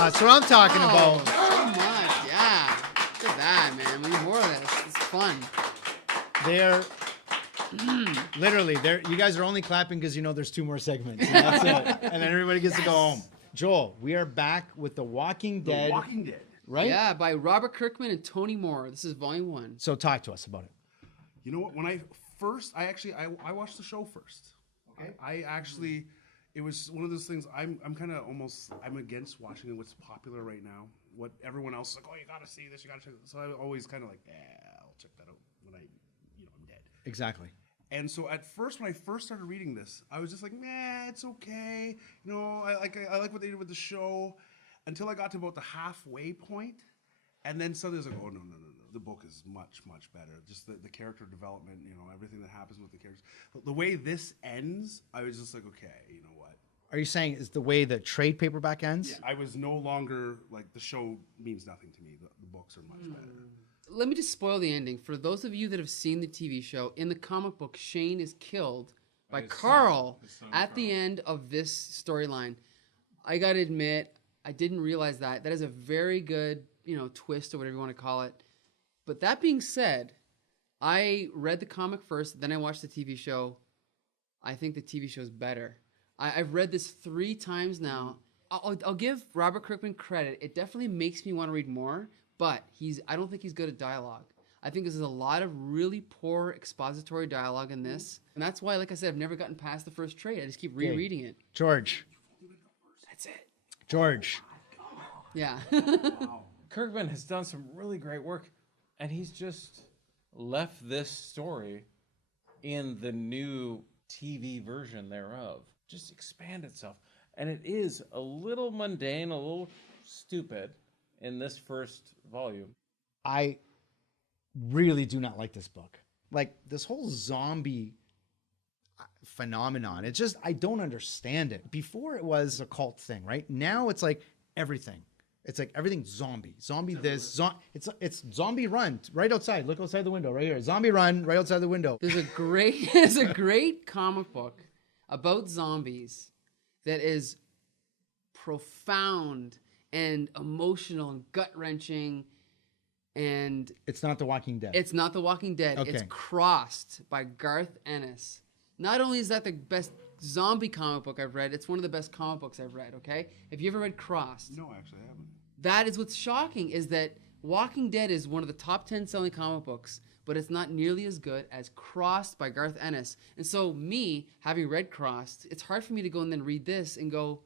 That's what I'm talking about. So much, yeah. Look at that, man. We need more of this. It's fun. They're literally you guys are only clapping because you know there's 2 more segments. And that's it. And then everybody gets to go home. Joel, we are back with The Walking Dead. The Walking Dead. Right? Yeah, by Robert Kirkman and Tony Moore. This is volume 1. So talk to us about it. You know what? When I watched the show first. Okay. I actually, it was one of those things. I'm kind of I'm against watching what's popular right now. What everyone else is like, oh, you got to see this, you got to check this. So I'm always kind of like, I'll check that out when I'm dead. Exactly. And so at first, when I first started reading this, I was just like, it's okay. You know, I like what they did with the show, until I got to about the halfway point, and then suddenly I was like, oh no. The book is much, much better. Just the character development, everything that happens with the characters. But the way this ends, I was just like, okay, you know what? Are you saying is the way the trade paperback ends? Yeah, I was no longer, like, the show means nothing to me. The books are much better. Let me just spoil the ending. For those of you that have seen the TV show, in the comic book, Shane is killed by Carl at the end of this storyline. I got to admit, I didn't realize that. That is a very good, twist or whatever you want to call it. But that being said, I read the comic first, then I watched the TV show. I think the TV show is better. I've read this 3 times now. I'll give Robert Kirkman credit. It definitely makes me want to read more, but I don't think he's good at dialogue. I think there's a lot of really poor expository dialogue in this. And that's why, like I said, I've never gotten past the first trade. I just keep rereading it. George. That's it. George. Yeah. Wow. Kirkman has done some really great work. And he's just left this story in the new TV version thereof. Just expand itself. And it is a little mundane, a little stupid in this first volume. I really do not like this book. Like, this whole zombie phenomenon. It's just, I don't understand it. Before it was a cult thing, right? Now it's like everything. It's like everything's zombie. Zombie this. It's zombie run right outside. Look outside the window right here. Zombie run right outside the window. There's a great comic book about zombies that is profound and emotional and gut-wrenching, and it's not The Walking Dead. It's not The Walking Dead. Okay. It's Crossed by Garth Ennis. Not only is that the best zombie comic book I've read, it's one of the best comic books I've read, okay? Have you ever read Crossed? No, actually, I haven't. That is what's shocking, is that Walking Dead is one of the top 10 selling comic books, but it's not nearly as good as Crossed by Garth Ennis. And so me, having read Crossed, it's hard for me to go and then read this and go,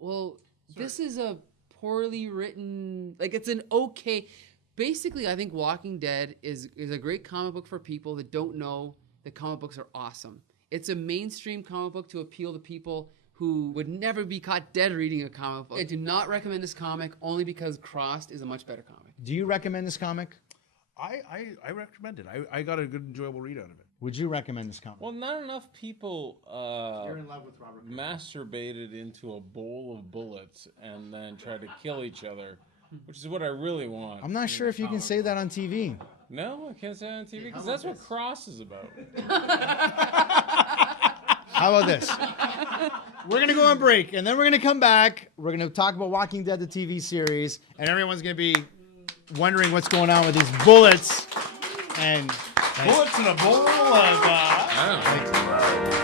well, this is a poorly written, like, it's an okay... Basically, I think Walking Dead is a great comic book for people that don't know that comic books are awesome. It's a mainstream comic book to appeal to people who would never be caught dead reading a comic book. I do not recommend this comic only because Crossed is a much better comic. Do you recommend this comic? I recommend it. I got a good, enjoyable read out of it. Would you recommend this comic? Well, not enough people You're in love with Robert. masturbated into a bowl of bullets and then tried to kill each other, which is what I really want. I'm not sure if you can say that on TV. No, I can't say it on TV because that's what Cross is about. How about this? We're going to go on break, and then we're going to come back. We're going to talk about Walking Dead, the TV series, and everyone's going to be wondering what's going on with these bullets. And Bullets in a bowl of...